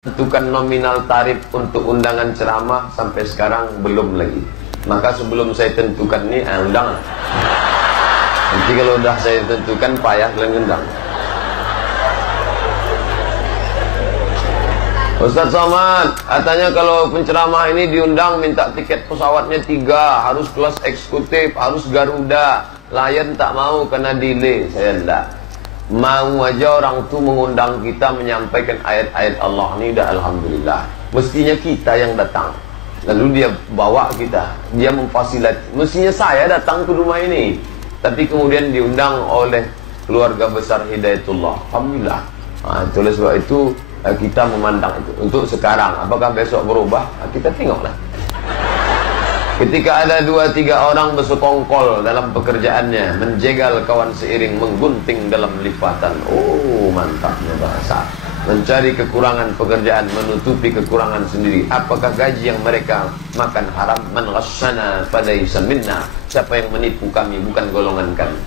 Tentukan nominal tarif untuk undangan ceramah sampai sekarang belum lagi. Maka sebelum saya tentukan ini, undang. Nanti kalau udah saya tentukan payah kalian undang. Ustaz Somad, katanya kalau penceramah ini diundang minta tiket pesawatnya 3, harus kelas eksekutif, harus Garuda. Lion tak mau karena delay. Saya enggak. Mau aja orang tu mengundang kita menyampaikan ayat-ayat Allah ini, dah alhamdulillah. Mestinya kita yang datang, lalu dia bawa kita, dia memfasilitasi. Mestinya saya datang ke rumah ini, tapi kemudian diundang oleh keluarga besar Hidayatullah. Alhamdulillah. Oleh sebab itu kita memandang itu untuk sekarang. Apakah besok berubah? Kita tengoklah. Ketika ada 2-3 orang bersekongkol dalam pekerjaannya, menjegal kawan seiring, menggunting dalam lipatan. Oh, mantapnya bahasa. Mencari kekurangan pekerjaan, menutupi kekurangan sendiri. Apakah gaji yang mereka makan haram? Man ghasyana falaysa minna. Siapa yang menipu kami, bukan golongan kami.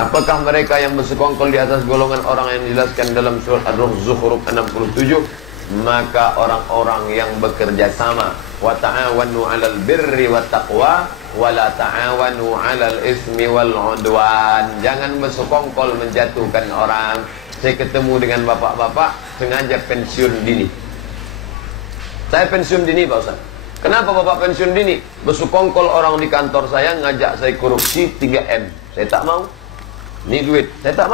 Apakah mereka yang bersekongkol di atas golongan orang yang dijelaskan dalam surat Ar-Rum Zukhruf 67? Maka orang-orang yang bekerja sama, wa ta'awanu 'alal birri wat taqwa wa la ta'awanu 'alal ismi wal 'udwan. Jangan bersekongkol menjatuhkan orang. Saya ketemu dengan bapak-bapak sengaja pensiun dini. Saya pensiun dini, Pak Ustaz. Kenapa bapak pensiun dini? Bersekongkol orang di kantor saya ngajak saya korupsi 3M. Saya tak mau. Ini duit, saya tak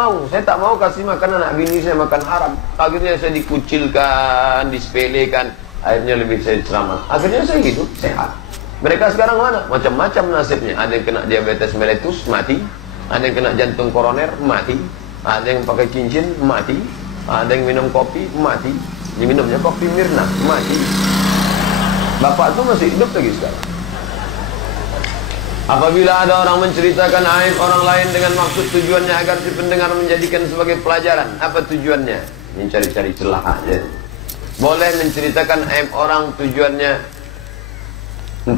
mau kasih makan anak bini saya makan haram. Akhirnya saya dikucilkan, disepelekan. Akhirnya lebih saya ceramah. Akhirnya saya hidup sehat. Mereka sekarang mana? Macam-macam nasibnya. Ada yang kena diabetes mellitus, mati. Ada yang kena jantung koroner, mati. Ada yang pakai cincin, mati. Ada yang minum kopi, mati. Dia minumnya kopi Mirna, mati. Bapak itu masih hidup lagi sekarang. Apabila ada orang menceritakan aib orang lain dengan maksud tujuannya agar si pendengar menjadikan sebagai pelajaran, apa tujuannya? Ini cari-cari celah aja. Boleh menceritakan aib orang, tujuannya 4.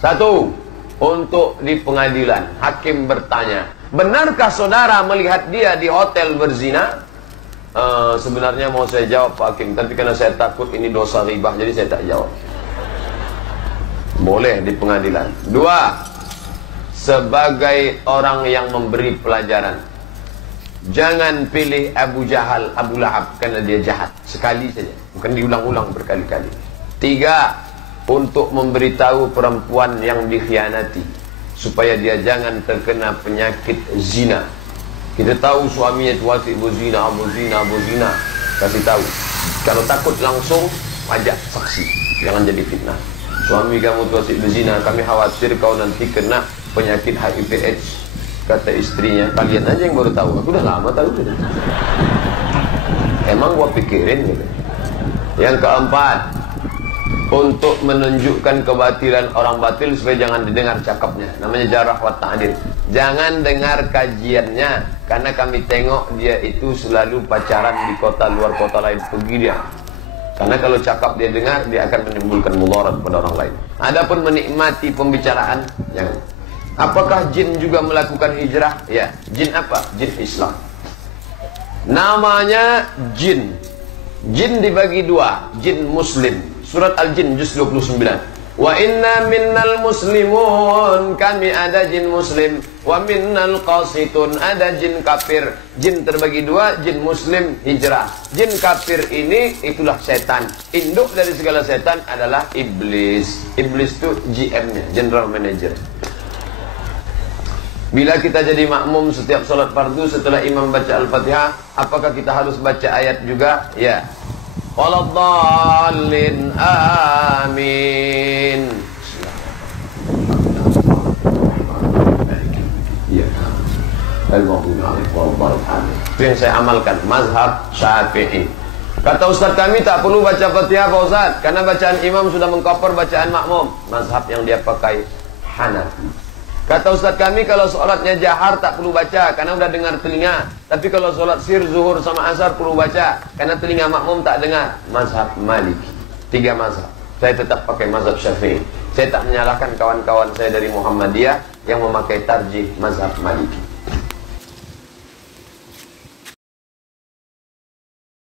1. Untuk di pengadilan, hakim bertanya, benarkah saudara melihat dia di hotel berzina? Sebenarnya mau saya jawab Pak Hakim, tapi karena saya takut ini dosa ribah, jadi saya tak jawab. Boleh di pengadilan. 2. Sebagai orang yang memberi pelajaran, jangan pilih Abu Jahal, Abu Lahab, karena dia jahat. Sekali saja, bukan diulang-ulang berkali-kali. 3. Untuk memberitahu perempuan yang dikhianati, supaya dia jangan terkena penyakit zina. Kita tahu suaminya itu wasik berzina, berzina. Kasih tahu. Kalau takut langsung ajak saksi, jangan jadi fitnah. Suami kamu itu wasik berzina, kami khawatir kau nanti kena penyakit HIV/AIDS. Kata istrinya, kalian aja yang baru tahu, aku udah lama tahu sudah. Emang gua pikirin gitu. Yang 4, untuk menunjukkan kebatilan orang batil supaya jangan didengar cakapnya. Namanya jarah wa ta'dil. Jangan dengar kajiannya, karena kami tengok dia itu selalu pacaran di kota luar kota lain, pergi dia. Karena kalau cakap dia dengar, dia akan menimbulkan mudarat pada orang lain. Adapun menikmati pembicaraan, jangan. Apakah jin juga melakukan hijrah? Ya. Jin apa? Jin Islam. Namanya jin. Jin dibagi 2. Jin Muslim. Surat Al-Jin juz 29. Wa inna minnal muslimun. Kami ada jin Muslim. Wa minnal qasitun. Ada jin kafir. Jin terbagi 2. Jin Muslim hijrah. Jin kafir ini itulah setan. Induk dari segala setan adalah iblis. Iblis itu GM-nya, General Manager. Bila kita jadi makmum setiap sholat fardu setelah imam baca Al-Fatihah, apakah kita harus baca ayat juga? Ya. Waladhdallin, amin. Ya. Itu yang saya amalkan, mazhab Syafi'i. Kata Ustaz kami tak perlu baca Fatihah Pak Ustaz, karena bacaan imam sudah mengcover bacaan makmum. Mazhab yang dia pakai Hanafi. Kata Ustaz kami kalau sholatnya jahar tak perlu baca karena udah dengar telinga. Tapi kalau sholat sir, zuhur sama asar perlu baca karena telinga makmum tak dengar. Mazhab Maliki. 3 mazhab. Saya tetap pakai mazhab Syafi'i. Saya tak menyalahkan kawan-kawan saya dari Muhammadiyah yang memakai tarjih mazhab Maliki.